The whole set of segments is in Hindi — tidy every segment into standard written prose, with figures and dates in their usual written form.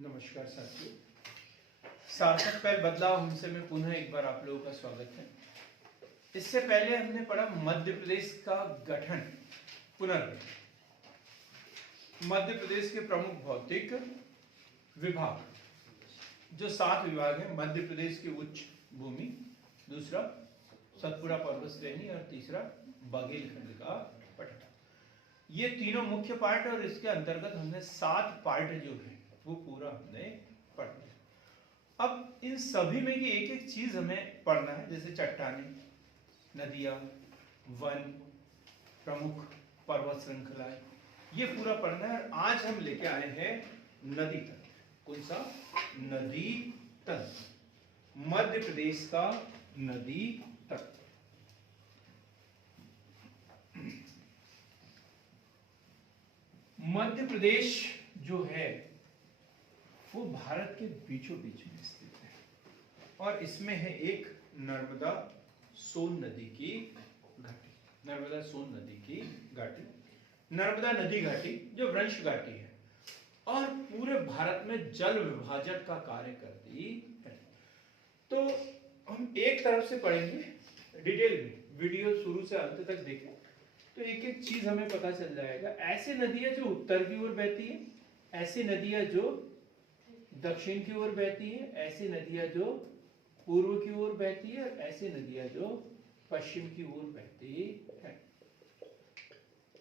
नमस्कार साथियों, सार्थक पहल बदलाव हमसे में पुनः एक बार आप लोगों का स्वागत है। इससे पहले हमने पढ़ा मध्य प्रदेश का गठन पुनर्गठन। मध्य प्रदेश के प्रमुख भौतिक विभाग, जो 7 विभाग हैं। मध्य प्रदेश की उच्च भूमि, दूसरा सतपुड़ा पर्वत श्रेणी और तीसरा बघेलखंड का पट्टा। ये तीनों मुख्य पार्ट और इसके अंतर्गत हमने 7 पार्ट जो है वो पूरा हमने पढ़ लिया। अब इन सभी में की एक एक चीज हमें पढ़ना है, जैसे चट्टानें, नदियां, वन, प्रमुख पर्वत श्रृंखलाएं, ये पूरा पढ़ना है। और आज हम लेके आए हैं नदी तंत्र। कौन सा? नदी तंत्र, मध्य प्रदेश का नदी तंत्र। मध्य प्रदेश जो है वो भारत के बीचों बीच में स्थित है और इसमें है एक नर्मदा सोन नदी की घाटी। नर्मदा सोन नदी की घाटी, नर्मदा नदी घाटी जो वृंश घाटी है और पूरे भारत में जल विभाजन का कार्य करती है। तो हम एक तरफ से पढ़ेंगे डिटेल में, वीडियो शुरू से अंत तक देखें तो एक एक चीज हमें पता चल जाएगा। ऐसे नदियां जो उत्तर की ओर बहती है, ऐसी नदियां जो दक्षिण की ओर बहती है, ऐसी नदियां जो पूर्व की ओर बहती है और ऐसी नदियां जो पश्चिम की ओर बहती है।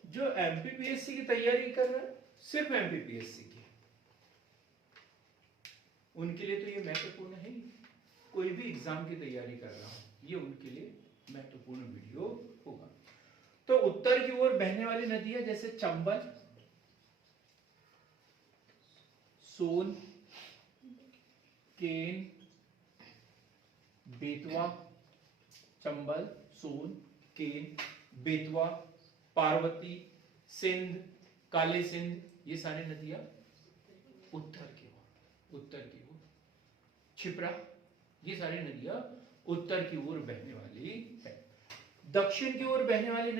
जो एमपीपीएससी की तैयारी कर रहे हैं, सिर्फ एमपीपीएससी की, उनके लिए तो ये महत्वपूर्ण है। कोई भी एग्जाम की तैयारी कर रहा हूं, ये उनके लिए महत्वपूर्ण वीडियो होगा। तो उत्तर की ओर बहने वाली नदियां जैसे चंबल, सोन, केन, बेतवा, चंबल, सोन, केन, बेतवा, पार्वती, सिंध, काले सिंध, ये सारी नदियां उत्तर की ओर। क्षिप्रा, ये सारी नदियां उत्तर की ओर बहने वाली है। दक्षिण की ओर बहने वाली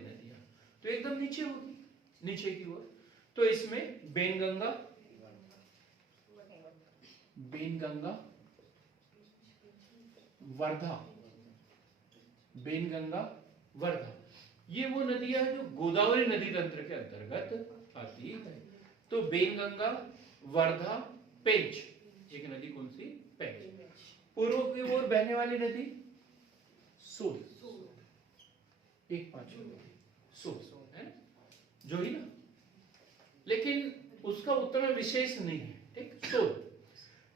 नदियां, तो एकदम नीचे होगी, नीचे की ओर। तो इसमें बेनगंगा, वर्धा, ये वो नदियां हैं जो गोदावरी नदी तंत्र के अंतर्गत आती है। तो बेनगंगा, वर्धा, पेंच, एक नदी कौन सी? पेंच। पूर्व की ओर बहने वाली नदी सोन, एक पांचवी नदी सोन है जो ही ना, लेकिन उसका उतना विशेष नहीं है, ठीक, सोन।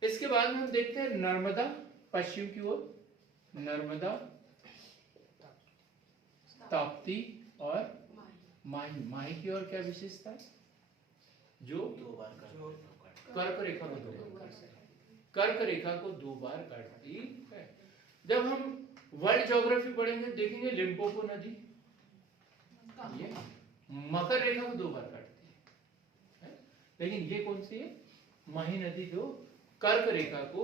इसके बाद में हम देखते हैं नर्मदा, पश्चिम की ओर नर्मदा, ताप्ती और माही। माही की ओर क्या विशेषता है? जो कर्क रेखा को 2 बार काटती है। जब हम वर्ल्ड ज्योग्राफी पढ़ेंगे देखेंगे लिम्पोपो नदी ये मकर रेखा को 2 बार काटती है, लेकिन ये कौन सी है? माही नदी जो कर्क रेखा को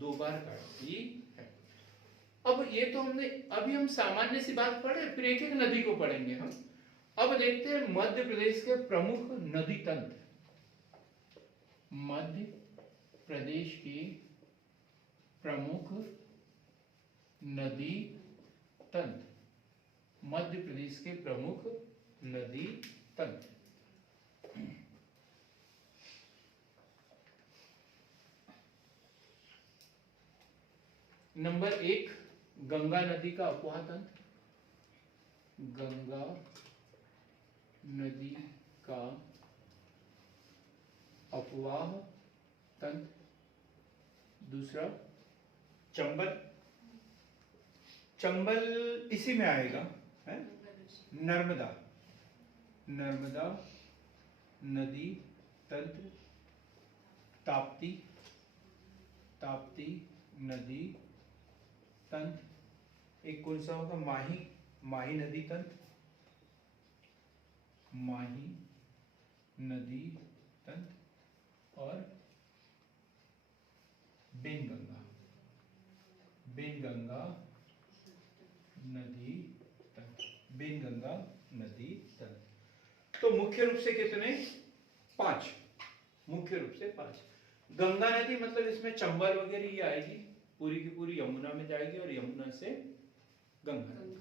2 बार काटती है। अब ये तो हमने, अभी हम सामान्य सी बात पढ़े, फिर एक एक नदी को पढ़ेंगे हम। अब देखते हैं मध्य प्रदेश के प्रमुख नदी तंत्र। मध्य प्रदेश की प्रमुख नदी तंत्र, मध्य प्रदेश के प्रमुख नदी तंत्र। नंबर 1, गंगा नदी का अपवाह तंत्र। गंगा नदी का अपवाह तंत्र। दूसरा चंबल इसी में आएगा, है? नर्मदा नदी तंत्र। ताप्ती नदी तंत्र। एक कौन सा होगा? माही नदी तंत्र, माही नदी तंत्र। और बेनगंगा नदी तंत्र। तो मुख्य रूप से कितने? 5। मुख्य रूप से 5। गंगा नदी मतलब इसमें चंबल वगैरह ये आएगी, पूरी की पूरी यमुना में जाएगी और यमुना से गंगा नदी,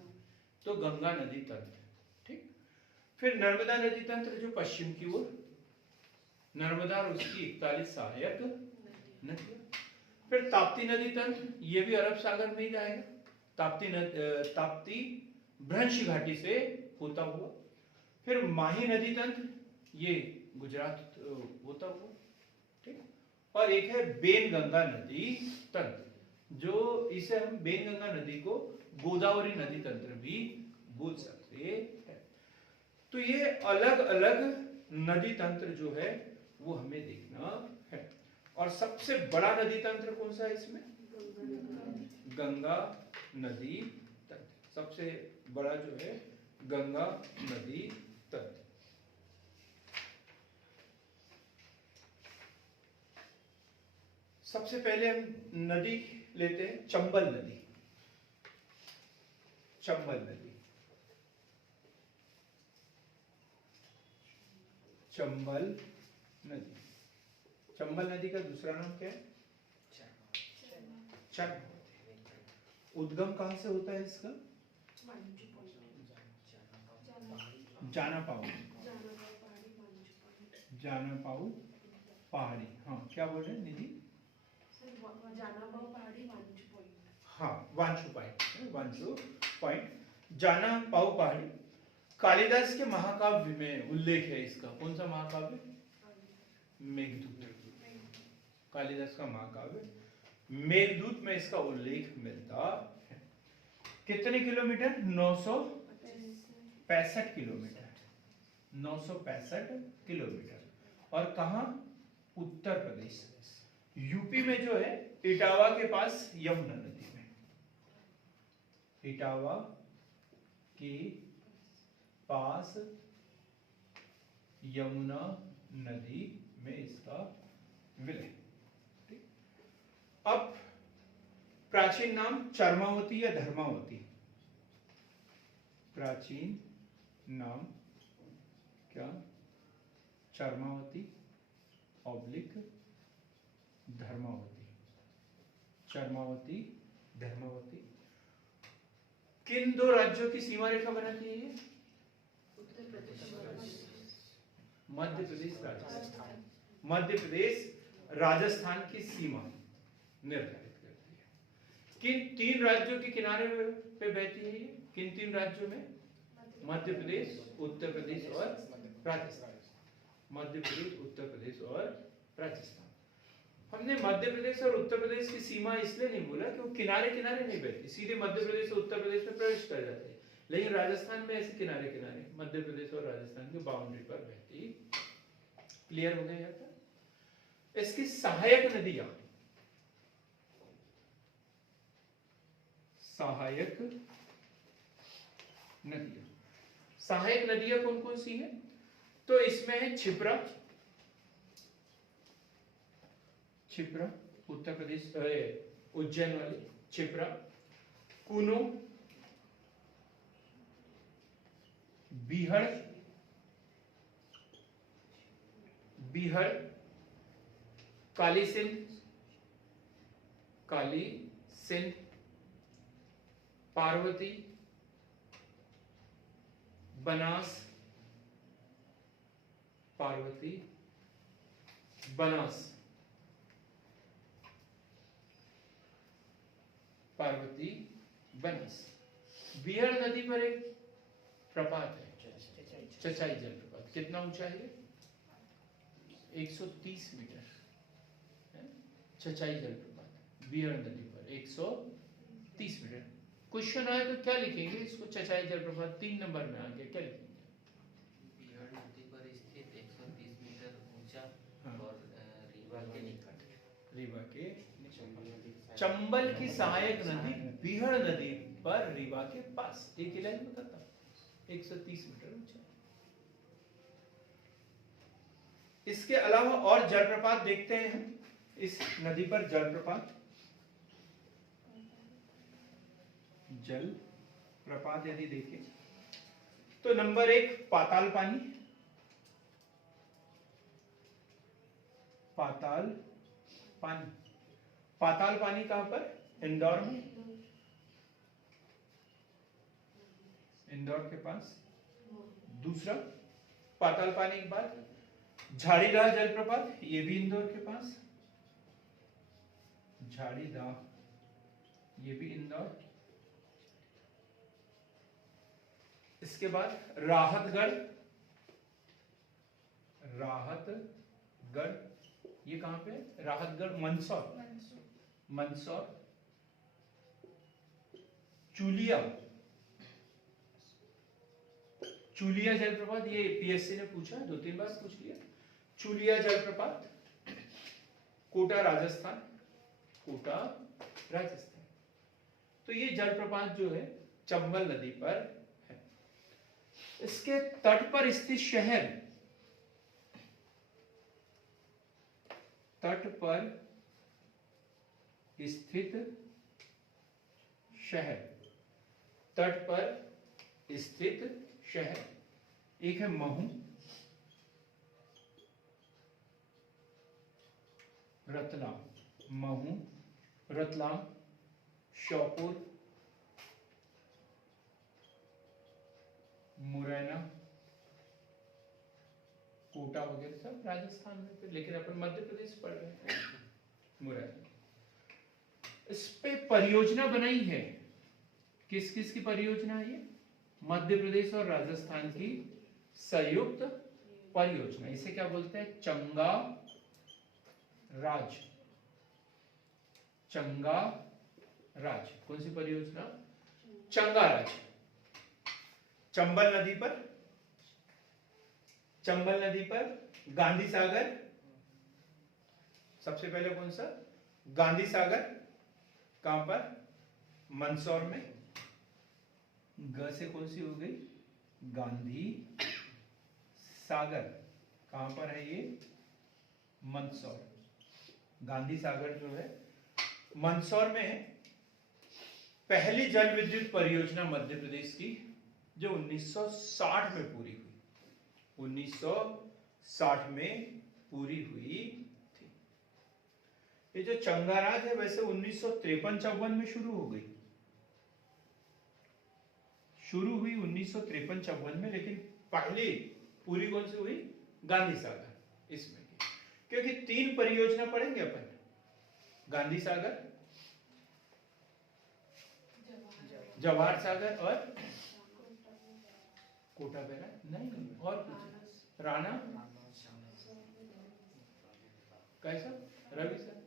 तो गंगा नदी तंत्र। ठीक। फिर नर्मदा नदी तंत्र जो पश्चिम की ओर, नर्मदा और उसकी 41 सहायक नदी। फिर ताप्ती नदी तंत्र, ये भी अरब सागर में ही जाएगा, ताप्ती भ्रंश घाटी से होता हुआ। फिर माही नदी तंत्र, ये गुजरात होता हुआ। ठीक। और एक है बेन गंगा नदी तंत्र, जो इसे हम बेन गंगा नदी को गोदावरी नदी तंत्र भी बोल सकते हैं। तो ये अलग अलग नदी तंत्र जो है वो हमें देखना है। और सबसे बड़ा नदी तंत्र कौन सा है इसमें? गंगा नदी तंत्र, सबसे बड़ा जो है गंगा नदी तंत्र। सबसे पहले हम नदी लेते हैं, चंबल नदी। चंबल नदी, चंबल नदी, चंबल नदी का दूसरा नाम क्या है? चरमावती। उद्गम कहां से होता है इसका? जानापाऊ, जानापाऊ पहाड़ी। हाँ, क्या बोल रहे हैं निधि? हाँ, वांचू पॉइंट, जानापाऊ पहाड़ी। कालिदास के महाकाव्य में उल्लेख है इसका। कौन सा महाकाव्य? मेघदूत। कालिदास का महाकाव्य मेघदूत में इसका उल्लेख मिलता है। कितने किलोमीटर? 965 kilometre, 965 kilometre. और कहां? उत्तर प्रदेश, यूपी में जो है इटावा के पास, यमुना नदी में, इटावा के पास यमुना नदी में इसका विलय। ठीक। अब प्राचीन नाम चरमावती या धर्मावती। प्राचीन नाम क्या? चरमावती ऑब्लिक धर्मावती, चरमावती धर्मावती। किन दो राज्यों की सीमा रेखा बनाती है ये? मध्य प्रदेश राजस्थान, मध्य प्रदेश राजस्थान की सीमा निर्धारित करती है। किन तीन राज्यों के किनारे पे बहती है? किन तीन राज्यों में? मध्य प्रदेश, उत्तर प्रदेश और राजस्थान। मध्य प्रदेश, उत्तर प्रदेश और राजस्थान। हमने मध्य प्रदेश और उत्तर प्रदेश की सीमा इसलिए नहीं बोला कि वो किनारे किनारे नहीं बहती, सीधे मध्य प्रदेश और उत्तर प्रदेश में प्रवेश कर जाते हैं। लेकिन राजस्थान में ऐसे किनारे किनारे मध्य प्रदेश और राजस्थान की बाउंड्री पर बहती। क्लियर हो गया यहाँ तक? इसकी सहायक नदियां, सहायक नदियां, सहायक नदियां कौन कौन सी है? तो इसमें है क्षिप्रा, क्षिप्रा उत्तर प्रदेश, उज्जैन वाली क्षिप्रा, कूनो, बीहड़, बीहड़, काली सिंध, काली सिंध, पार्वती, बनास, पार्वती बनास, पार्वती बनास। बीहड़ नदी पर एक प्रपात है, चचाई जलप्रपात। कितना ऊंचा है? 130 मीटर है चचाई जलप्रपात, बीहड़ नदी पर 130 मीटर। क्वेश्चन आए तो क्या लिखेंगे इसको? चचाई जलप्रपात 3 नंबर में आ गया, क्या लिखेंगे? बीहड़ नदी पर स्थित 130 मीटर ऊंचा। हाँ। और रीवा के निकट, रीवा के चंबल की सहायक नदी बीहड़ नदी पर रीवा के पास, एक ही लाइन में बताता, 130 मीटर ऊंचा। इसके अलावा और जलप्रपात देखते हैं हम इस नदी पर। जलप्रपात, जल प्रपात यदि देखें तो नंबर 1 पाताल पानी, पाताल पानी। पाताल पानी कहां पर? इंदौर में, इंदौर के पास। दूसरा पाताल पानी के बाद झाड़ीदाह जलप्रपात, ये भी इंदौर के पास, झाड़ीदाह, ये भी इंदौर। इसके बाद राहतगढ़, राहतगढ़ ये कहां पे? राहतगढ़ मंदसौर, मंदसौर। चूलिया, चूलिया जलप्रपात, ये पीएससी ने पूछा, 2-3 बार पूछ लिया। चूलिया जलप्रपात, कोटा राजस्थान, कोटा राजस्थान। तो ये जलप्रपात जो है चंबल नदी पर है। इसके तट पर स्थित शहर, तट पर स्थित शहर, तट पर स्थित शहर, एक है महू, रतलाम, महू, रतलाम, श्योपुर, मुरैना, कोटा वगैरह सब राजस्थान में थे, लेकिन अपन मध्य प्रदेश पढ़ रहे हैं। मुरैना, इस पे परियोजना बनाई है, किस किस की परियोजना है ये? मध्य प्रदेश और राजस्थान की संयुक्त परियोजना। इसे क्या बोलते हैं? चंगा राज, चंगा राज। कौन सी परियोजना? चंगा राज। चंबल नदी पर, चंबल नदी पर गांधी सागर, सबसे पहले कौन सा? गांधी सागर, कहां पर? मंदसौर में। ग से कौन सी हो गई? गांधी सागर, कहां पर है ये? मंदसौर। गांधी सागर जो है मंदसौर में है। पहली जल विद्युत परियोजना मध्य प्रदेश की, जो 1960 में पूरी हुई, 1960 में पूरी हुई थी। ये जो चंगाराज है वैसे 1953-54 में शुरू हो गई, शुरू हुई 1953-54 में, लेकिन पहले पूरी कौन सी हुई? गांधी सागर, इसमें की। क्योंकि 3 परियोजना पढ़ेंगे अपन, गांधी सागर, जवाहर सागर और कोटा बेरा, नहीं और कुछ, राणा कैसा? रवि सर,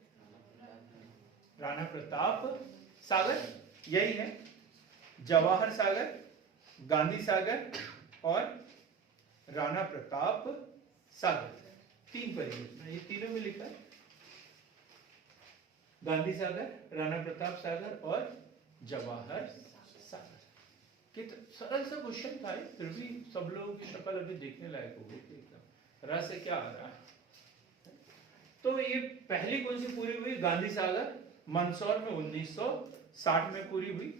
राणा प्रताप सागर, यही है। जवाहर सागर, गांधी सागर और राणा प्रताप सागर, 3 परियोजना, ये तीनों में लिखा है। गांधी सागर, राणा प्रताप सागर और जवाहर सागर। सरल सा क्वेश्चन था, फिर भी सब लोगों की शक्ल अभी देखने लायक हो गई थी एकदम। रस से क्या आ रहा है? तो ये पहली कौन सी पूरी हुई? गांधी सागर, मंदसौर में 1960 में पूरी हुई।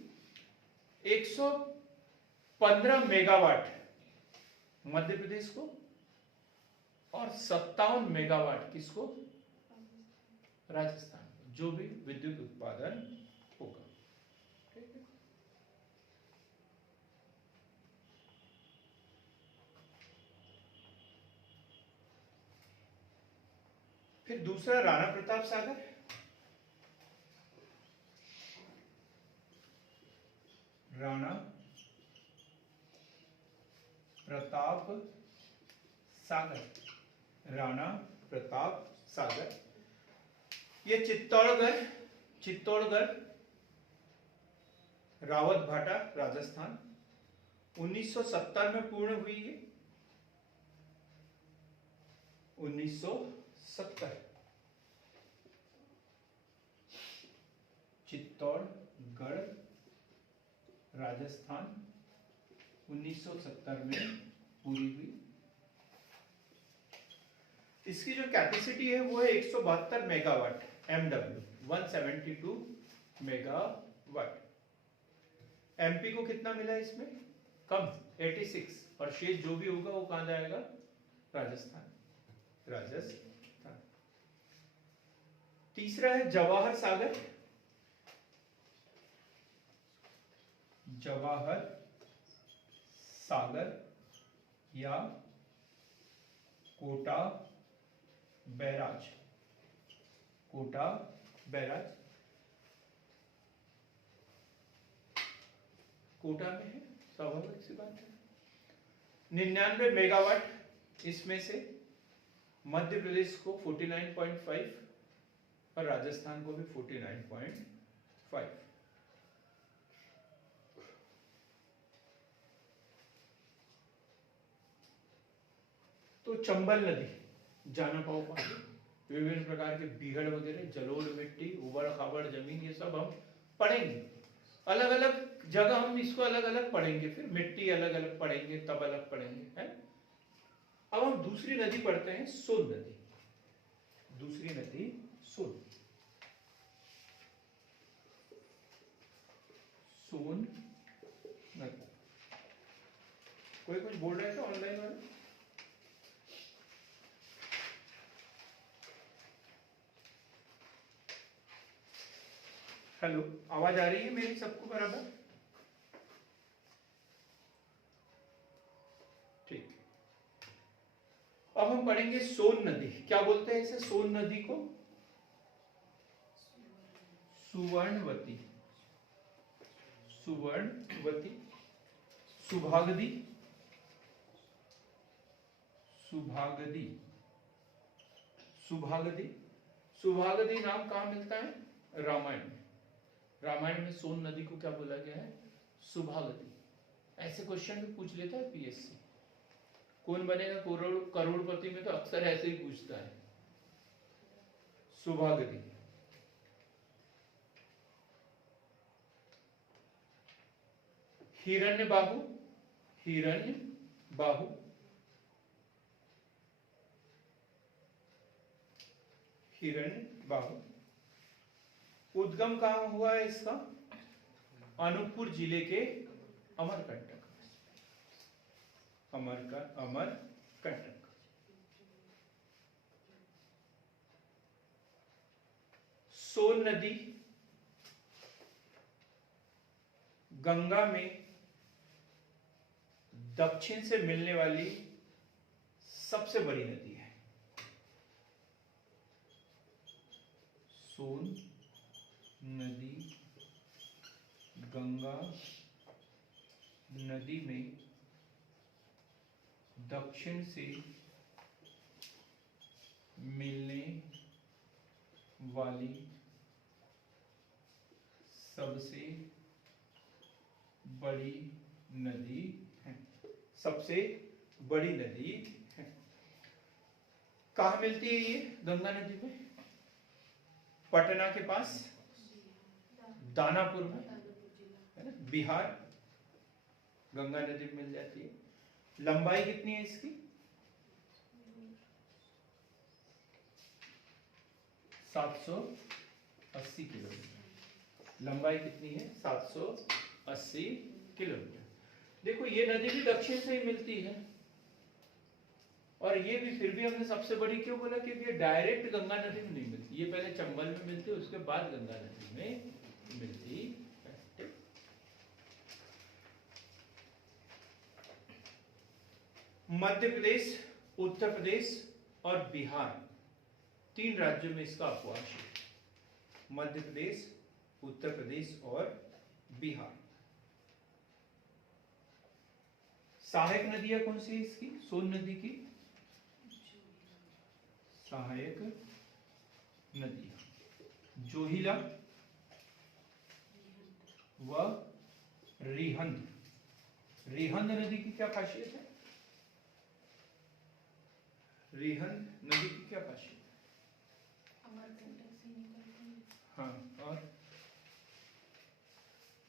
115 मेगावाट मध्य प्रदेश को और 57 मेगावाट किसको? राजस्थान को, जो भी विद्युत उत्पादन होगा। ठीक है, फिर दूसरा राणा प्रताप सागर, राणा प्रताप सागर, राणा प्रताप सागर, ये चित्तौड़गढ़, चित्तौड़गढ़, रावत भाटा, राजस्थान, 1970 में पूर्ण हुई है। 1970, चित्तौड़गढ़, राजस्थान, 1970 में पूरी हुई। इसकी जो कैपेसिटी है वो है 172 मेगावाट, MW 172 मेगावाट। एमपी को कितना मिला इसमें? कम, 86, और शेष जो भी होगा वो कहां जाएगा? राजस्थान, राजस्थान। तीसरा है जवाहर सागर, जवाहर सागर या कोटा बैराज, कोटा बैराज कोटा में है, स्वाभाविक सी बात है। 99 मेगावाट, इसमें से मध्य प्रदेश को 49.5 और राजस्थान को भी 49.5। तो चंबल नदी जाना पाओ पाओगे, विभिन्न प्रकार के बीहड़ वगैरह, जलोढ़ मिट्टी, उबड़ खाबड़ जमीन, ये सब हम पढ़ेंगे। अलग अलग जगह हम इसको अलग अलग पढ़ेंगे, फिर मिट्टी अलग अलग पढ़ेंगे, तब अलग पढ़ेंगे, है। अब हम दूसरी नदी पढ़ते हैं, सोन नदी। दूसरी नदी सोन, सोन नदी। कोई कुछ बोल रहे थे ऑनलाइन वाले? हेलो, आवाज आ रही है मेरी सबको बराबर? ठीक। अब हम पढ़ेंगे सोन नदी। क्या बोलते हैं इसे, सोन नदी को? सुवर्णवती, सुवर्णवती, सुभागदी, सुभागदी, सुभागदी। सुभागदी नाम कहां मिलता है? रामायण में। रामायण में सोन नदी को क्या बोला गया है? सुभागदी। ऐसे क्वेश्चन भी पूछ लेता है पीएससी। कौन बनेगा करोड़पति में, तो अक्सर ऐसे ही पूछता है, सुभागदी। हिरण्यबाहु, हिरण्यबाहु, हिरण्यबाहु। उद्गम कहां हुआ है इसका? अनूपपुर जिले के अमरकंटक, अमरकंटक। सोन नदी गंगा में दक्षिण से मिलने वाली सबसे बड़ी नदी है। सोन नदी गंगा नदी में दक्षिण से मिलने वाली सबसे बड़ी नदी है, सबसे बड़ी नदी है। कहाँ मिलती है ये गंगा नदी में? पटना के पास, दानापुर में, है ना, बिहार। गंगा नदी में मिल जाती है। लंबाई कितनी है इसकी? 780 किलोमीटर। लंबाई कितनी है? 780 किलोमीटर। देखो ये नदी भी दक्षिण से ही मिलती है, और ये भी फिर भी हमने सबसे बड़ी क्यों बोला? क्योंकि ये डायरेक्ट गंगा नदी में नहीं मिलती, ये पहले चंबल में मिलती है, उसके बाद गंगा नदी में मिलती है। मध्य प्रदेश, उत्तर प्रदेश और बिहार, 3 राज्यों में इसका अपवाद है। मध्य प्रदेश, उत्तर प्रदेश और बिहार। सहायक नदियां कौन सी है इसकी, सोन नदी की? सहायक नदियां जोहिला व रिहंद। रिहंद नदी की क्या खासियत है? रिहंद नदी की क्या खासियत है? अमरकंटक से निकलती है। हाँ, और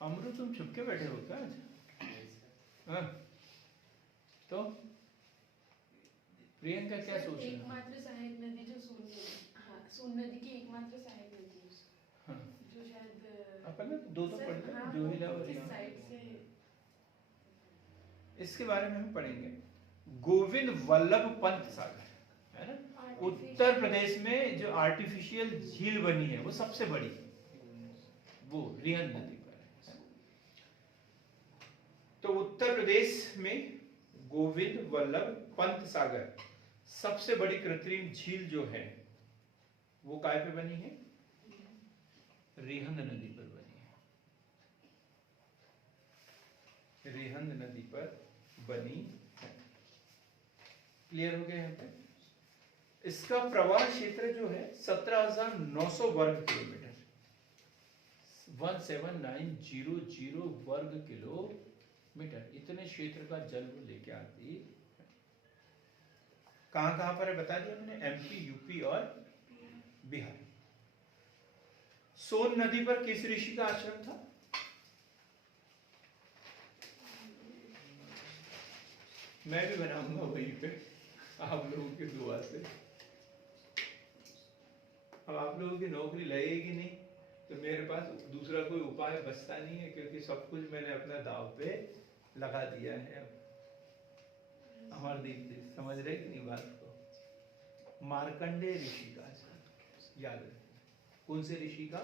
अमृत तुम छुपके बैठे हो क्या आज? हाँ, तो प्रियंका क्या सोच रही है? एकमात्र सहायक नदी जो सोन नदी, हाँ, सोन नदी की एकमात्र सहायक नदी है, हाँ, जो शायद अपन दो पढ़ते हैं, हाँ, जोहिला और किस रिहंद। साइड से। इसके बारे में हम पढ़ेंगे। गोविंद वल्लभ पंत सागर, है ना? उत्तर प्रदेश में जो आर्टिफिशियल झील बनी है वो सबसे बड़ी, वो रिहंद नदी पर है। तो उत्तर प्रदेश में गोविंद वल्लभ पंत सागर सबसे बड़ी कृत्रिम झील जो है वो काय पे बनी है? रिहंद नदी पर बनी है, रिहंद नदी पर बनी है। क्लियर हो गया यहाँ पे? इसका प्रवाह क्षेत्र जो है 17,900 वर्ग किलोमीटर, 17900 वर्ग किलोमीटर, इतने क्षेत्र का जल वो लेके आती है। कहां पर है बता दिया मैंने, एमपी, यूपी और बिहार। सोन नदी पर किस ऋषि का आश्रम था? मैं भी बनाऊंगा वहीं पे आप लोगों की दुआ से। अब आप लोगों की नौकरी लगेगी नहीं तो मेरे पास दूसरा कोई उपाय बचता नहीं है, क्योंकि सब कुछ मैंने अपना दाव पे लगा दिया है। अमरदीप जी समझ रहे कि नहीं बात को? मार्कंडेय ऋषि का आश्रम याद रखना। कौन से ऋषि का?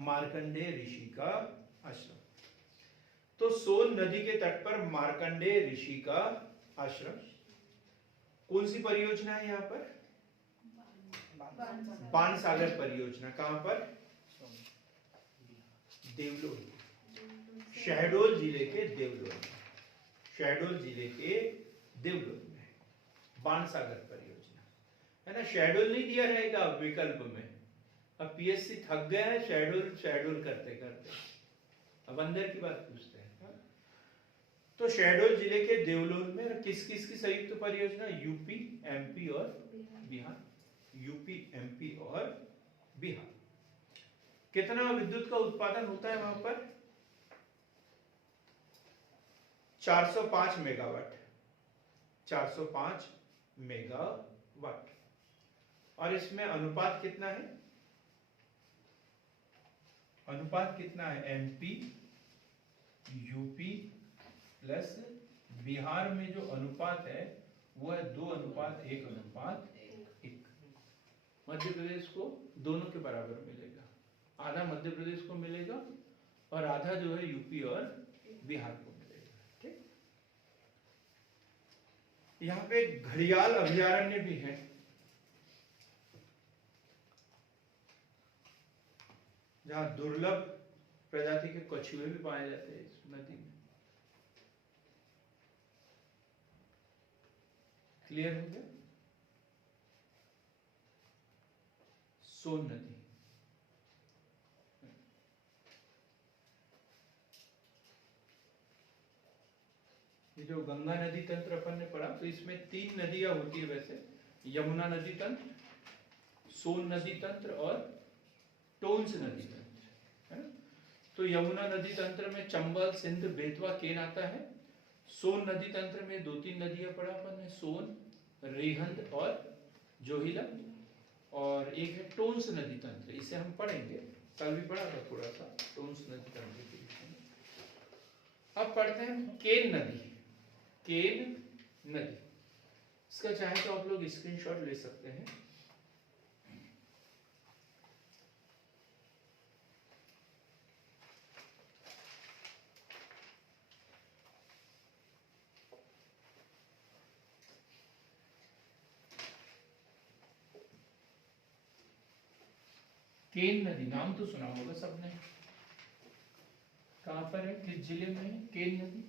मार्कंडेय ऋषि का आश्रम। तो सोन नदी के तट पर मार्कंडेय ऋषि का आश्रम। कौन सी परियोजना है यहाँ पर? बाणसागर परियोजना। कहां पर? देवलोन, शहडोल जिले के देवलोन में, शहडोल जिले के देवलोन में बाणसागर परियोजना है ना। शहडोल नहीं दिया रहेगा विकल्प में। अब पीएससी थक गया है शहडोल शहडोल करते करते, अब अंदर की बात पूछते हैं। तो शहडोल जिले के देवलोन में किस किस की संयुक्त परियोजना? यूपी, एमपी और बिहार। यूपी, एमपी और बिहार। कितना विद्युत का उत्पादन होता है वहां पर? 405 मेगावाट, 405 मेगावाट। और इसमें अनुपात कितना है? अनुपात कितना है? एमपी, यूपी प्लस बिहार में जो अनुपात है वो है 2:1:1। मध्य प्रदेश को दोनों के बराबर मिलेगा, आधा मध्य प्रदेश को मिलेगा और आधा जो है यूपी और बिहार को मिलेगा। ठीक, यहाँ पे घड़ियाल अभयारण्य भी है, जहां दुर्लभ प्रजाति के कछुए भी पाए जाते हैं इस नदी में। क्लियर हो गया? सोन नदी। ये जो गंगा नदी तंत्र अपन ने पढ़ा, तो इसमें 3 नदियां होती है वैसे, यमुना नदी तंत्र, सोन नदी तंत्र और टोंस नदी तंत्र, है ना। तो यमुना नदी तंत्र में चंबल, सिंध, बेतवा, केन आता है। सोन नदी तंत्र में 2-3 नदियां पढ़ा अपन ने, सोन, रिहंद और जोहिला। और एक है टोंस नदी तंत्र, इसे हम पढ़ेंगे, कल भी पढ़ा था थोड़ा सा टोंस नदी तंत्र के विषय में। अब पढ़ते हैं केन नदी। केन नदी, इसका चाहे तो आप लोग स्क्रीनशॉट ले सकते हैं। केन नदी नाम तो सुना होगा सबने, कहां पर है, किस जिले में है केन नदी?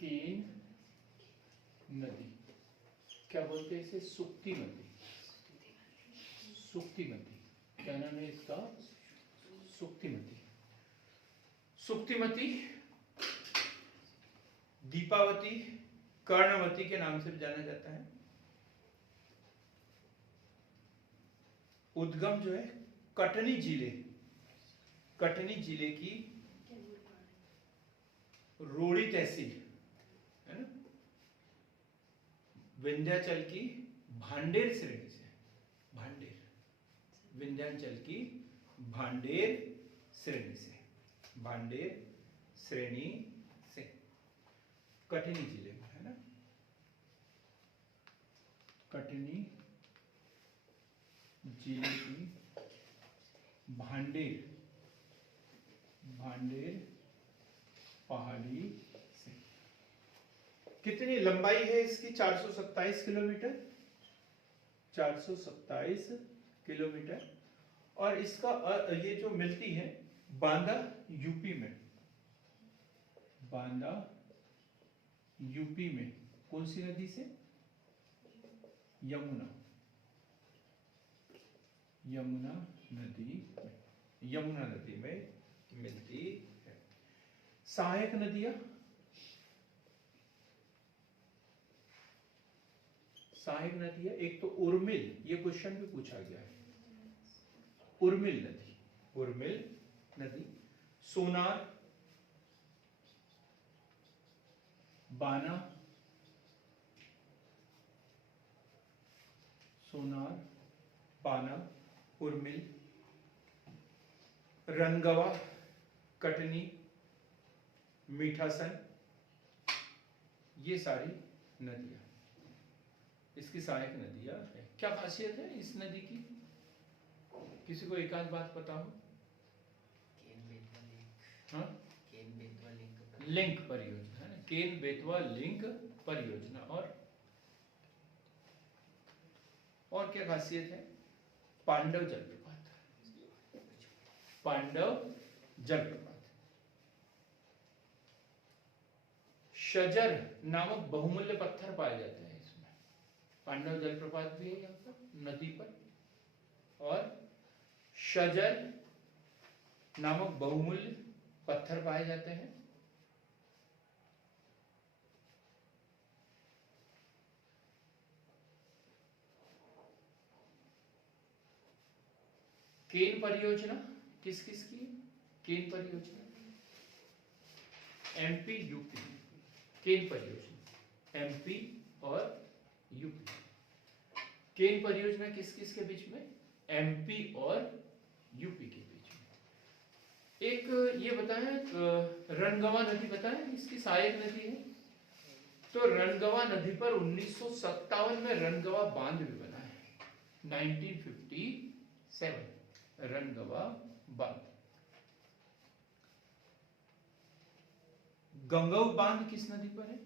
केन नदी क्या बोलते हैं इसे? सुक्ति नदी। सुक्तिमती, क्या नाम है इसका? सुक्तिमती। सुक्तिमती दीपावती, कर्णवती के नाम से भी जाना जाता है। उद्गम जो है कटनी जिले, कटनी जिले की रोड़ी तहसील, है ना, विंध्याचल की भांडेर श्रेणी से, भांडेर, विंध्याचल की भांडेर श्रेणी से, भांडेर श्रेणी से कटनी जिले में है। कटनी जिले की भांडेर पहाड़ी से। कितनी लंबाई है इसकी? 427 किलोमीटर, 427 किलोमीटर। और इसका ये जो मिलती है बांदा यूपी में, बांदा यूपी में कौन सी नदी से? यमुना नदी में मिलती है। सहायक नदियां, एक तो उर्मिल, ये क्वेश्चन भी पूछा गया है, उर्मिल नदी, सोनार, बाना, उर्मिल, रनगवा, कटनी, मीठासन, ये सारी नदियां इसकी सहायक नदियां हैं। क्या खासियत है इस नदी की? किसी को एक आध बात पता हो? हाँ? लिंक परियोजना है, केन बेतवा लिंक परियोजना। और क्या खासियत है? पांडव जलप्रपात, शजर नामक बहुमूल्य पत्थर पाए जाते हैं इसमें। पांडव जलप्रपात भी है यहाँ पर नदी पर, और शजर नामक बहुमूल्य पत्थर पाए जाते हैं। केन परियोजना किस किस की? केन परियोजना एमपी यूपी, केन परियोजना एमपी और यूपी। केन परियोजना किस किस के बीच में? एमपी और यूपी के बीच में। एक ये बताएं, रनगवा नदी बताएं, इसकी सहायक नदी है। तो रनगवा नदी पर 1957 में रनगवा बांध भी बना है, 1957 रनगवा बांध। गंगव बांध किस नदी पर है?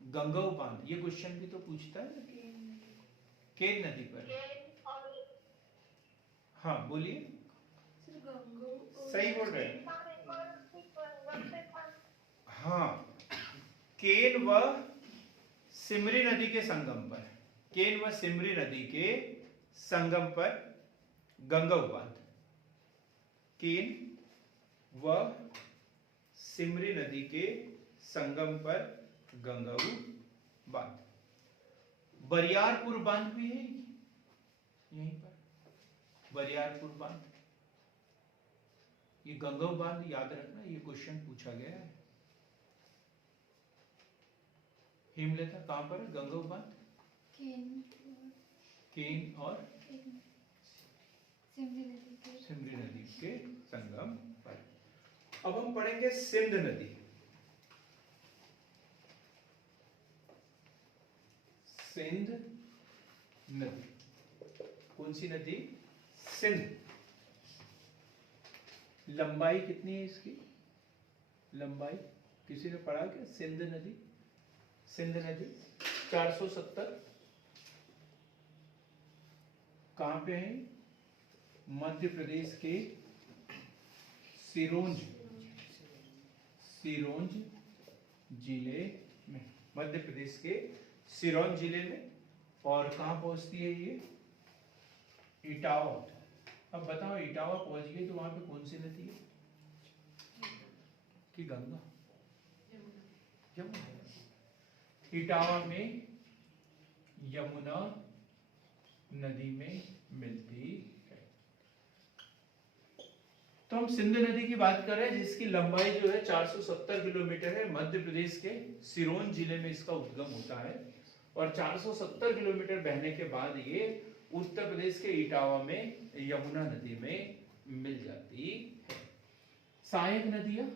गंगव बांध, ये क्वेश्चन भी तो पूछता है ना, केन नदी पर है। हाँ बोलिए, सही बोल रहे हैं। हाँ, केन व सिमरी नदी के संगम पर, केन व सिमरी नदी के संगम पर गंगव बांध, केन व सिमरी नदी के संगम पर गंगव बांध। बरियारपुर बांध भी है यहीं पर, बरियारपुर बांध। ये गंगव बांध याद रखना, ये क्वेश्चन पूछा गया है। हेमलता कहां पर है गंगव बांध? केन और सिमरी नदी के संगम पर। अब हम पढ़ेंगे सिंध नदी। सिंध नदी कौन सी नदी? सिंध। लंबाई कितनी है इसकी? लंबाई किसी ने पढ़ा क्या? सिंध नदी, सिंध नदी 470। कहां पे है? मध्य प्रदेश के सिरोंज जिले में, मध्य प्रदेश के सिरोंज जिले में। और कहां पहुंचती है ये? इटावा। अब बताओ, इटावा पहुंच गई तो वहां पे कौन सी नदी है? कि गंगा? यमुना। इटावा में यमुना नदी में मिलती है। तो हम सिंध नदी की बात कर रहे हैं, जिसकी लंबाई जो है 470 किलोमीटर है। मध्य प्रदेश के सिरोंज जिले में इसका उद्गम होता है, और 470 किलोमीटर बहने के बाद ये उत्तर प्रदेश के इटावा में यमुना नदी में मिल जाती है। सहायक नदियां,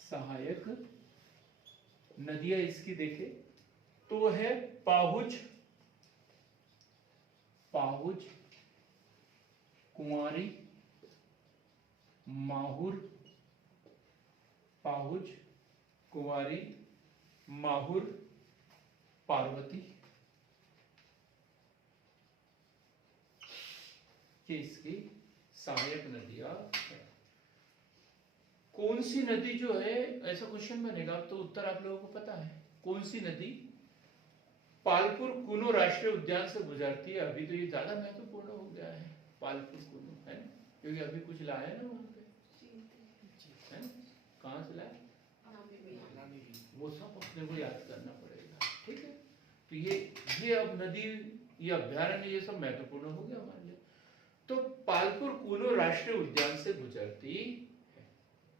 सहायक नदियां इसकी देखें तो है पाहुज, पाहुज, कुंवारी, माहुर, पाहुज, कुंवारी, माहुर, पार्वती। ये इसकी सहायक नदियां हैं। कौन सी नदी जो है, ऐसा क्वेश्चन बनेगा तो उत्तर आप लोगों को पता है। कौन सी नदी पालपुर कुनो राष्ट्रीय उद्यान से गुजरती है? अभी तो ये ज्यादा महत्वपूर्ण हो गया है, पालपुर कुनो, है ना, क्योंकि अभी कुछ लाया ना वहां पे, है ना, कहाँ से लाया वो सब अपने को याद करना पड़ेगा, ठीक है। तो ये अब नदी, ये अभ्यारण्य, ये सब महत्वपूर्ण हो गया हमारे लिए। तो पालपुर कुनो राष्ट्रीय उद्यान से गुजरती है,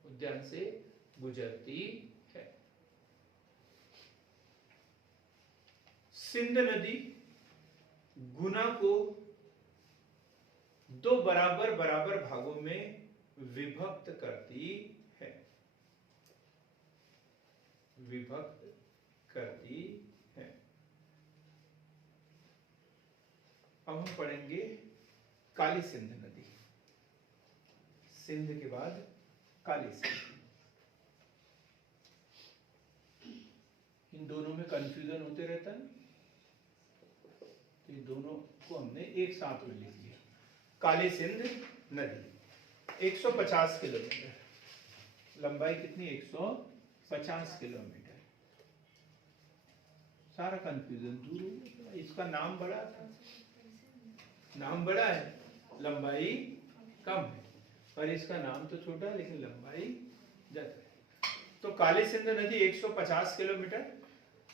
उद्यान से गुजरती है। सिंध नदी गुना को दो बराबर बराबर भागों में विभक्त करती है, विभक्त करती है। अब हम पढ़ेंगे काली सिंध नदी। सिंध के बाद काली सिंध। इन दोनों में कंफ्यूजन होते रहता है, तो इन दोनों को हमने एक साथ में लिख लिया। काली सिंध नदी 150 किलोमीटर, लंबाई कितनी? 150 किलोमीटर। सारा कंफ्यूजन दूर हो गया। इसका नाम बड़ा था, नाम बड़ा है, लंबाई कम है, और इसका नाम तो छोटा है लेकिन लंबाई ज्यादा है। तो काली सिंध नदी 150 किलोमीटर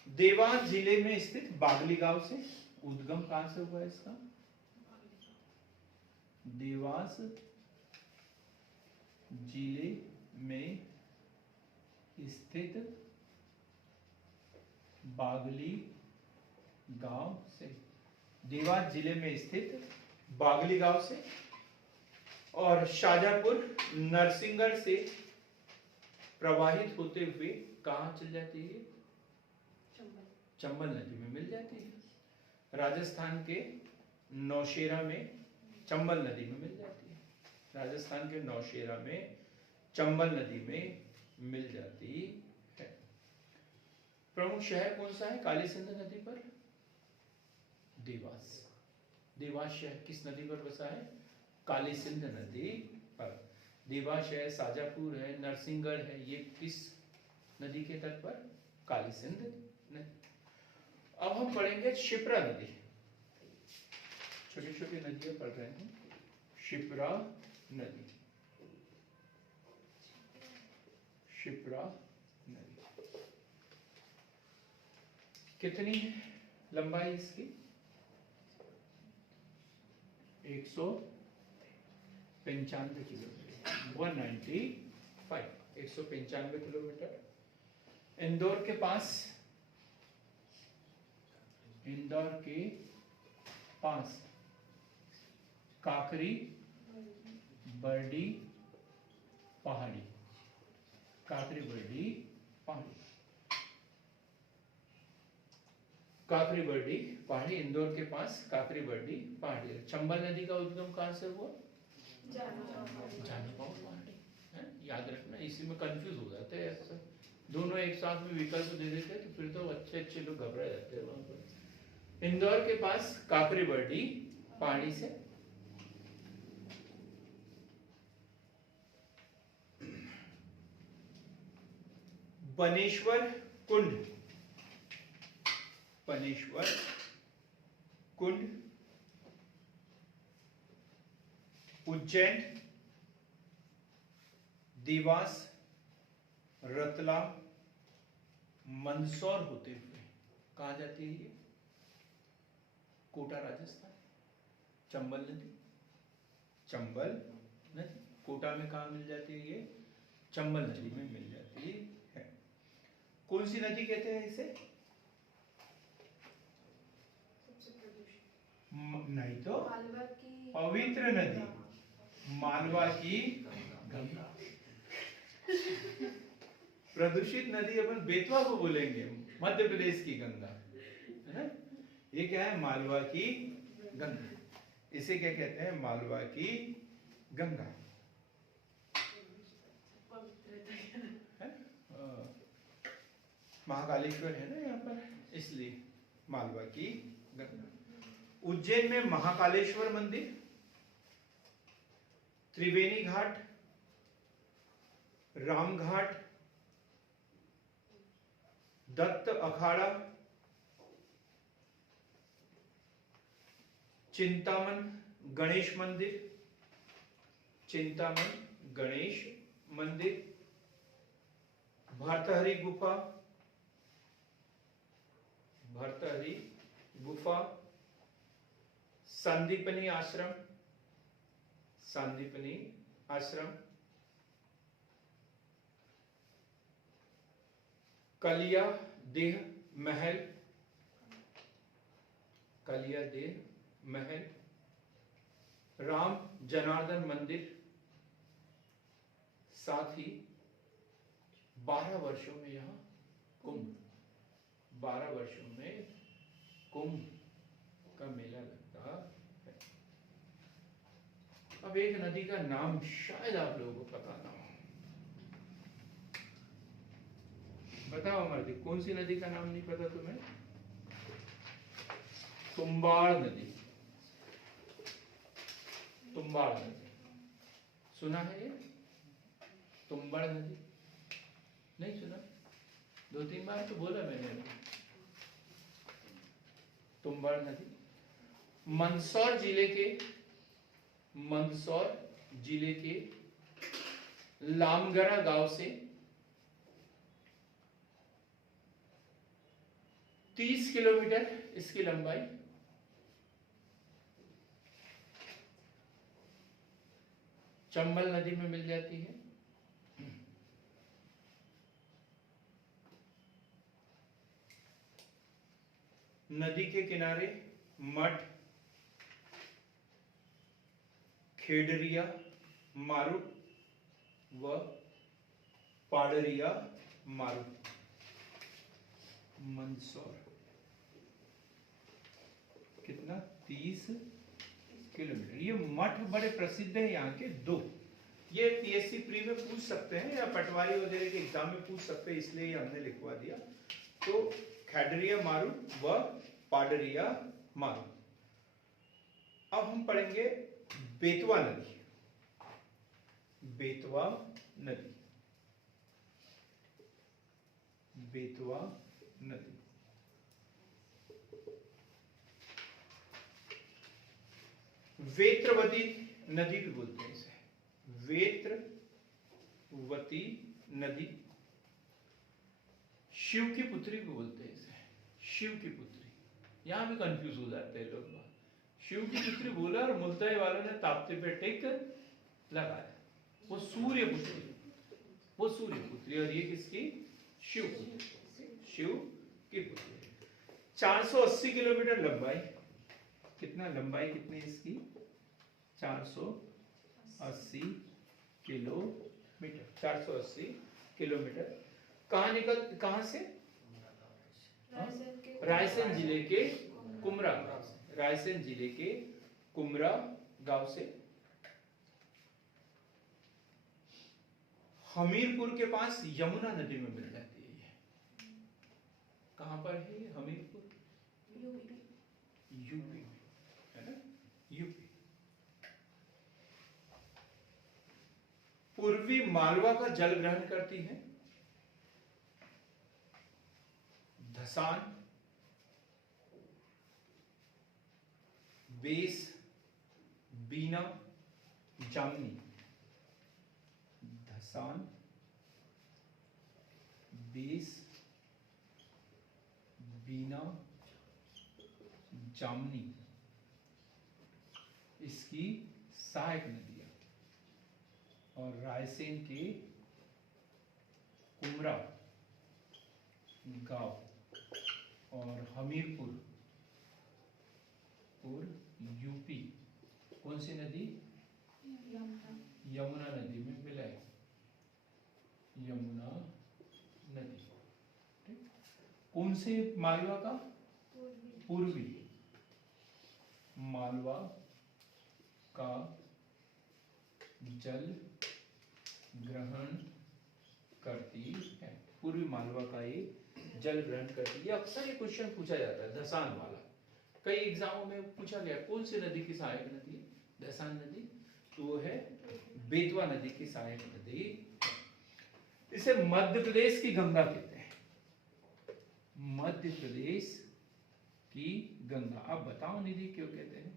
देवास जिले में स्थित बागली गांव से उद्गम। कहां से हुआ इसका? देवास जिले में स्थित बागली गांव से, देवास जिले में स्थित बागली गांव से, और शाजापुर नरसिंहगढ़ से प्रवाहित होते हुए कहां चल जाती है? चंबल नदी में मिल जाती है। राजस्थान के नौशेरा में चंबल नदी में मिल जाती है। राजस्थान के नौशेरा में चंबल नदी में मिल जाती है। प्रमुख शहर कौन सा है काली सिंध नदी पर? देवास। देवास शहर किस नदी पर बसा है? काली सिंध नदी पर। देवास है, शाजापुर है, नरसिंहगढ़ है, ये किस नदी के तट पर? काली सिंध नदी। अब हम पढ़ेंगे क्षिप्रा नदी। छोटी छोटी नदियां पढ़ रहे हैं। क्षिप्रा नदी, क्षिप्रा नदी कितनी है लंबाई इसकी? 195 किलोमीटर, 195, 195 किलोमीटर। इंदौर के पास, इंदौर के पास काकरी बर्डी पहाड़ी, काकरी बर्डी पहाड़ी, काकरी बर्डी पहाड़ी, इंदौर के पास काकरी बर्डी पहाड़ी। चंबल नदी का उद्गम कहां से हुआ? जानीपाव पहाड़ी, है, याद रखना, इसी में कंफ्यूज हो जाते हैं ऐसा। दोनों एक साथ में विकल्प दे देते हैं तो फिर तो अच्छे अच्छे लोग घबरा जाते हैं वहां पर। इंदौर के पास काकरी बर्डी पहाड़ी से बनेश्वर कुंड, बनेश्वर कुंड, उज्जैन, देवास, रतला, मंदसौर होते हुए कहा जाती है ये? कोटा राजस्थान। चंबल नदी, चंबल नदी कोटा में कहा मिल जाती है ये? चंबल नदी में मिल जाती है। कौन सी नदी कहते हैं इसे? नहीं तो पवित्र नदी, मालवा की गंगा। प्रदूषित नदी अपन बेतवा को बोलेंगे, मध्य प्रदेश की गंगा, है ना। ये क्या है, मालवा की गंगा। इसे क्या कहते हैं, मालवा की गंगा है। महाकालेश्वर है ना यहाँ पर, इसलिए मालवा की गंगा। उज्जैन में महाकालेश्वर मंदिर, त्रिवेणी घाट, राम घाट, दत्त अखाड़ा, चिंतामन गणेश मंदिर, चिंतामन गणेश मंदिर, भर्तहरि गुफा, भर्तहरि गुफा, संदीपनी आश्रम, संदीपनी आश्रम, कलिया देह महल, कलिया देह महल, राम जनार्दन मंदिर, साथ ही 12 वर्षों में यहाँ कुंभ, 12 वर्षों में कुंभ का मेला लगता है। अब एक नदी का नाम शायद आप लोगों को पता ना हो, बताओ मर्दी, कौन सी नदी का नाम नहीं पता तुम्हें? तुम्बाड़ नदी, तुम्बाड़ नदी सुना है? ये तुम्बाड़ नदी नहीं सुना? 2-3 बार तो बोला मैंने। तुम्बाड़ नदी मंदसौर जिले के लामगरा गांव से 30 किलोमीटर इसकी लंबाई, चंबल नदी में मिल जाती है। नदी के किनारे मठ, खेडरिया मारू व पाडरिया मारू। मंदसौर कितना, 30 किलोमीटर। ये मठ बड़े प्रसिद्ध है यहाँ के 2। ये पीएससी प्री में पूछ सकते हैं या पटवारी वगैरह के एग्जाम में पूछ सकते हैं, इसलिए हमने लिखवा दिया। तो खेडरिया मारू व पाडरिया मारू। अब हम पढ़ेंगे बेतवा नदी, बेतवा नदी, बेतवा नदी। वेत्रवती नदी भी बोलते हैं इसे, वेत्रवती नदी। शिव की पुत्री भी बोलते हैं इसे, शिव की पुत्री। यहां भी कंफ्यूज हो जाते हैं लोग। शिव की पुत्री बोला और मुल्ताई वालों ने ताप्ती पे टिक लगाया। वो सूर्य पुत्री, वो सूर्य पुत्री, और ये किसकी? शिव पुत्री, शिव की पुत्री। 480 किलोमीटर लंबाई। कितना लंबाई, कितनी इसकी? 480 किलोमीटर, 480 किलोमीटर। कहां से? रायसेन जिले के कुमरा गांव से, रायसेन जिले के कुमरा गांव से। हमीरपुर के पास यमुना नदी में मिल जाती है ये। कहां पर है ये हमीरपुर? यूपी में है ना, यूपी। पूर्वी मालवा का जल ग्रहण करती है। धसान, बेस, बीना, जामनी। धसान, बेस, बीना, जामनी इसकी सहायक नदियां। और रायसेन के कुमरा गांव और हमीरपुर और यूपी, कौन सी नदी? यमुना नदी में मिलाए, यमुना नदी। ठीक? कौन से मालवा का? पूर्वी मालवा का जल ग्रहण करती है। पूर्वी मालवा का ये जल ग्रहण करती है। ये अक्सर ये क्वेश्चन पूछा जाता है, धसान वाला। कई एग्जामों में पूछा गया कौन सी नदी की सहायक नदी है, धसान नदी, तो वो है बेतवा नदी की सहायक नदी। इसे मध्य प्रदेश की गंगा कहते हैं, मध्य प्रदेश की गंगा। अब बताओ निधि क्यों कहते हैं?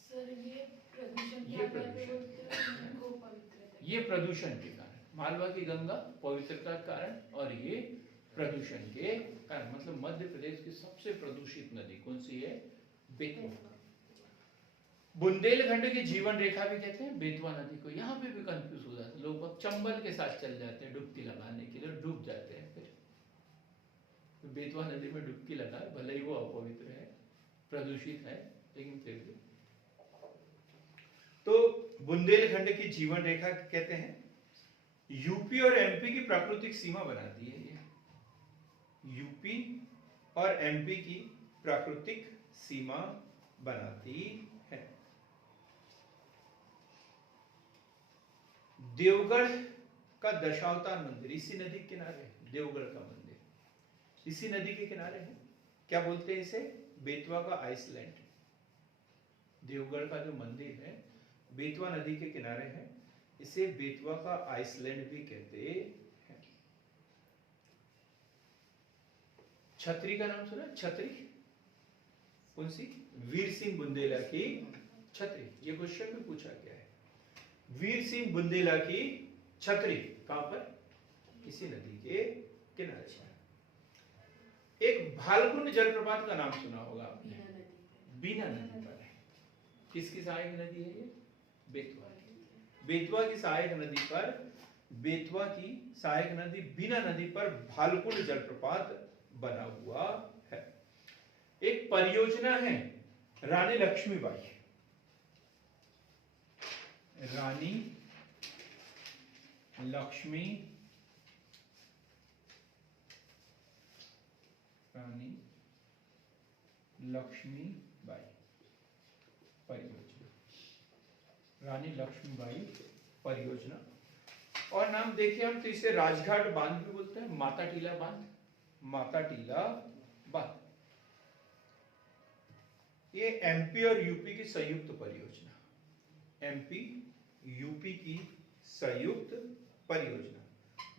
सर ये प्रदूषण के ये आधार पे प्रदूषण। बोलते हैं, इनको पवित्रता। ये प्रदूषण के कारण, मालवा की गंगा पवित्रता के कारण, और ये प्रदूषण के कारण। मतलब मध्य प्रदेश की सबसे प्रदूषित नदी कौन सी है? बेतवा। बुंदेलखंड की जीवन रेखा भी कहते हैं बेतवा नदी को। यहाँ पे भी कंफ्यूज हो जाते हैं लोग, अब चंबल के साथ चल जाते हैं डुबकी लगाने के लिए, डूब जाते हैं। फिर तो बेतवा नदी में डुबकी लगा, भले ही वो अपवित्र है, प्रदूषित है, लेकिन फिर भी। तो बुंदेलखंड की जीवन रेखा कहते हैं। यूपी और एमपी की प्राकृतिक सीमा बनाती है ये, यूपी और एमपी की प्राकृतिक सीमा बनाती है। देवगढ़ का दशावतार मंदिर इसी नदी के किनारे है। देवगढ़ का मंदिर इसी नदी के किनारे है। क्या बोलते हैं इसे? बेतवा का आइसलैंड। देवगढ़ का जो मंदिर है बेतवा नदी के किनारे है, इसे बेतवा का आइसलैंड भी कहते हैं। छतरी का नाम सुना? छतरी कौन सी? वीर सिंह बुंदेला की छतरी। ये क्वेश्चन भी पूछा गया है। वीर सिंह बुंदेला की छतरी कहां पर? इसी नदी के किनारे पर। एक भालकुंड जलप्रपात का नाम सुना होगा आपने, बीना नदी पर है। किसकी सहायक नदी है ये? बेतवा। बेतवा की सहायक नदी पर, बेतवा की सहायक नदी बीना नदी पर भालकुंड जलप्रपात बना हुआ है। एक परियोजना है रानी लक्ष्मीबाई, रानी लक्ष्मी, रानी लक्ष्मीबाई परियोजना, रानी लक्ष्मीबाई परियोजना। और नाम देखिए हम तो इसे राजघाट बांध भी बोलते हैं, माता टीला बांध, माता टीला बांध। ये एमपी और यूपी की संयुक्त परियोजना, एमपी यूपी की संयुक्त परियोजना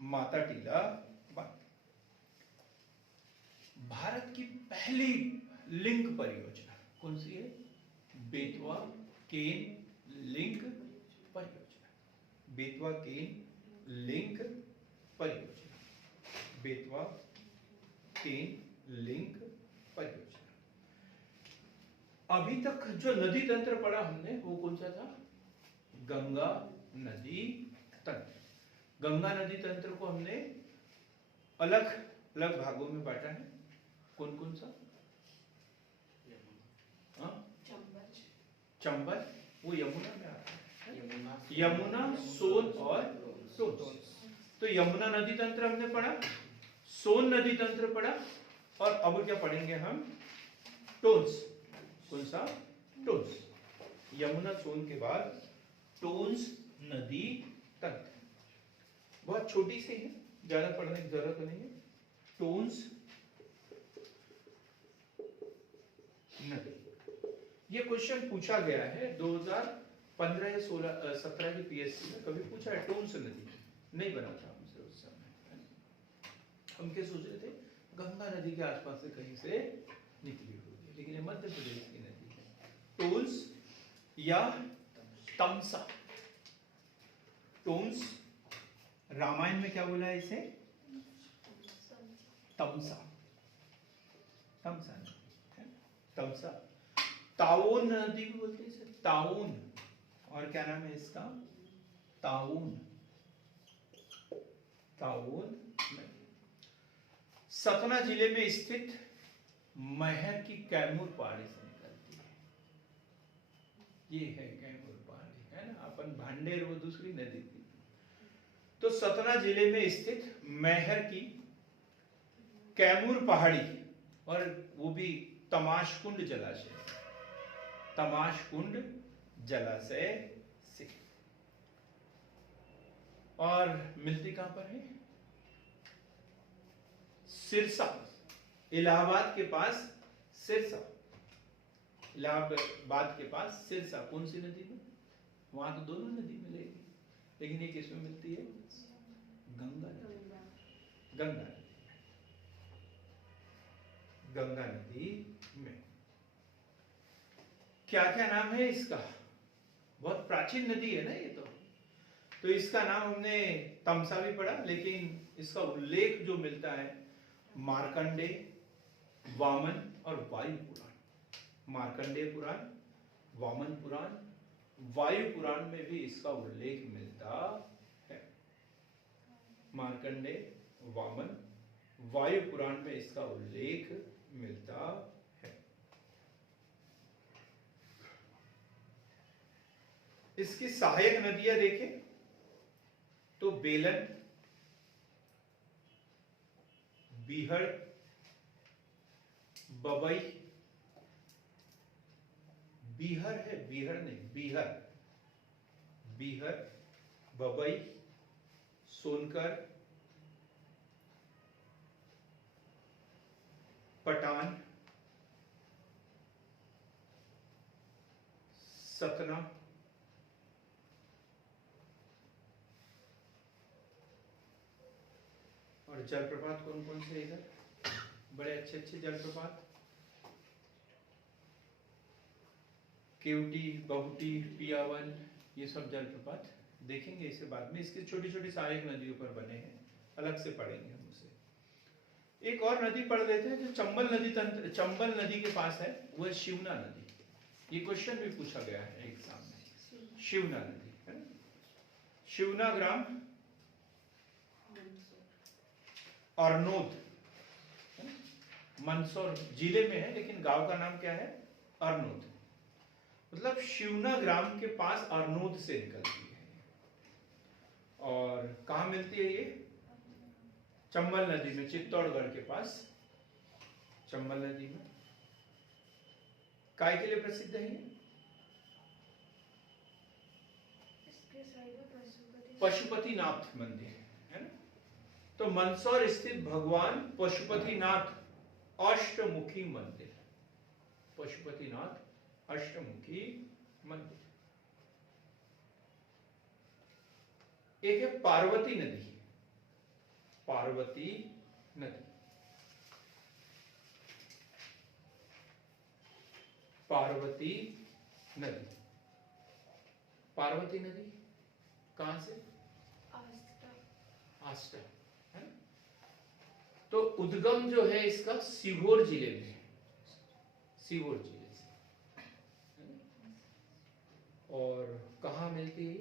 माता टीला बांध। भारत की पहली लिंक परियोजना कौन सी है? बेतवा केन लिंक परियोजना, बेतवा केन लिंक परियोजना, बेतवा केन लिंक परियोजना। अभी तक जो नदी तंत्र पढ़ा हमने वो कौन सा था? गंगा नदी तंत्र। गंगा नदी तंत्र को हमने अलग अलग भागों में बांटा है। कौन कौन सा? चंबल, वो यमुना में आता है, यमुना, सोन और टोंस। तो यमुना नदी तंत्र हमने पढ़ा, सोन नदी तंत्र पढ़ा, और अब क्या पढ़ेंगे हम? टोंस। कौन सा? टोंस। यमुना सोन के बाद टोंस नदी तंत्र। बहुत छोटी सी है, ज्यादा पढ़ने की जरूरत नहीं है। टोंस नदी। ये क्वेश्चन पूछा गया है 2015 या 17 की पीएससी में, कभी पूछा है टोंस नदी, नहीं बना था हमसे उस समय। हम क्या सोच रहे थे? गंगा नदी के आसपास से कहीं से निकली होगी, लेकिन ये मध्य प्रदेश की नदी है। टोंस या तमसा। टोंस, रामायण में क्या बोला है इसे? तमसा, तमसा नदी, तमसा। ताउन नदी भी बोलते हैं इसे, ताउन। और क्या नाम है इसका? ताउन, ताउन नदी। सतना जिले में स्थित महर की कैमूर पहाड़ी से निकलती है। ये है कैमूर पहाड़ी, है ना? अपन भांडेर वो दूसरी नदी थी। तो सतना जिले में स्थित महर की कैमूर पहाड़ी, और वो भी तमाशकुंड जलाशय, तमाशकुंड जलाशय से। और मिलती कहां पर है? सिरसा, इलाहाबाद के पास सिरसा, इलाहाबाद के पास सिरसा। कौन सी नदी में? वहां तो दोनों नदी मिलेगी, लेकिन ये किसमें मिलती है? गंगा नदी, गंगा नदी, गंगा नदी में। क्या क्या नाम है इसका? बहुत प्राचीन नदी है ना ये तो इसका नाम हमने तमसा भी पढ़ा, लेकिन इसका उल्लेख जो मिलता है मार्कंडेय, वामन और वायु पुराण। मार्कंडेय पुराण, वामन पुराण, वायु पुराण में भी इसका उल्लेख मिलता है। मार्कंडेय, वामन, वायु पुराण में इसका उल्लेख मिलता है। इसकी सहायक नदियां देखें तो बेलन, बीहड़, बबई, बीहर है, बीहड़ नहीं, बीहर, बीहर, बबई, सोनकर, पटान, सतना, और जलप्रपात कौन कौन से इधर? बड़े अच्छे अच्छे जलप्रपात, केवटी, बहुटी, पियावन, ये सब जलप्रपात देखेंगे इसे बाद में। इसकी छोटी छोटी सहायक नदियों पर बने हैं, अलग से पढ़ेंगे हम उसे। एक और नदी पढ़ लेते हैं जो चंबल नदी के पास है, वो है शिवना नदी। ये क्वेश्चन भी पूछा गया है एग्जाम में। शिवना नदी है ना? शिवना ग्राम अरनोद, मंदसौर जिले में है, लेकिन गांव का नाम क्या है? अरनोद। मतलब शिवना ग्राम के पास अरनोद से निकलती है। और कहां मिलती है ये? चंबल नदी में, चित्तौड़गढ़ के पास चंबल नदी में। काय के लिए प्रसिद्ध है ये? पशुपतिनाथ मंदिर है ना? तो मंदसौर स्थित भगवान पशुपतिनाथ अष्टमुखी मंदिर, पशुपतिनाथ अष्टमुखी मंदिर। एक है पार्वती नदी, पार्वती नदी, पार्वती नदी। पार्वती नदी कहां से? आस्था है ना? तो उद्गम जो है इसका सीहोर जिले में, सीहोर जिले से। और कहां मिलती है?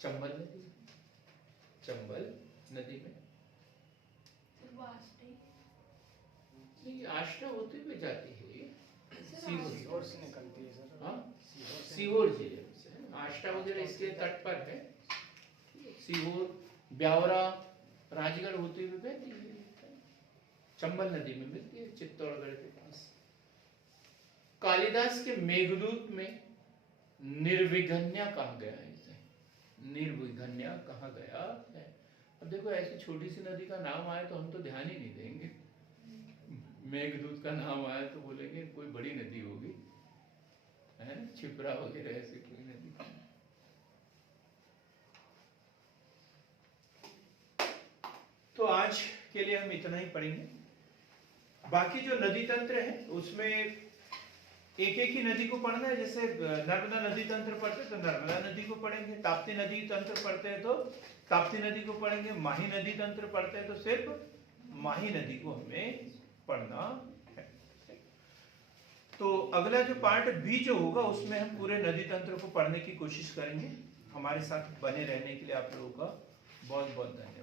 चंबल नदी, चंबल नदी में। नहीं, आष्टा होते हुए जाती है ये सीहोर से निकलती है सर। हाँ, सीहोर जिले से। आष्टा वगैरह इसके तट पर है। सीहोर, ब्यावरा, राजगढ़ होते हुए बहती है, चंबल नदी में मिलती है, चित्तौड़गढ़ के पास। कालिदास के मेघदूत में निर्विघन्या कहा गया है इसे, निर्विघन्या कहा गया है। अब देखो, ऐसी छोटी सी नदी का नाम आए तो हम तो ध्यान ही नहीं देंगे। मेघदूत का नाम आया तो बोलेंगे कोई बड़ी नदी होगी, है ना, छिपरा वगैरह ऐसी कोई नदी। तो आज के लिए हम इतना ही पढ़ेंगे। बाकी जो नदी तंत्र है उसमें एक एक ही नदी को पढ़ना है। जैसे नर्मदा नदी तंत्र पढ़ते तो नर्मदा नदी को पढ़ेंगे, ताप्ती नदी तंत्र पढ़ते हैं तो ताप्ती नदी को पढ़ेंगे, माही नदी तंत्र पढ़ते हैं तो सिर्फ माही नदी को हमें पढ़ना है। तो अगला जो पार्ट बी जो होगा उसमें हम पूरे नदी तंत्र को पढ़ने की कोशिश करेंगे। हमारे साथ बने रहने के लिए आप लोगों का बहुत बहुत धन्यवाद।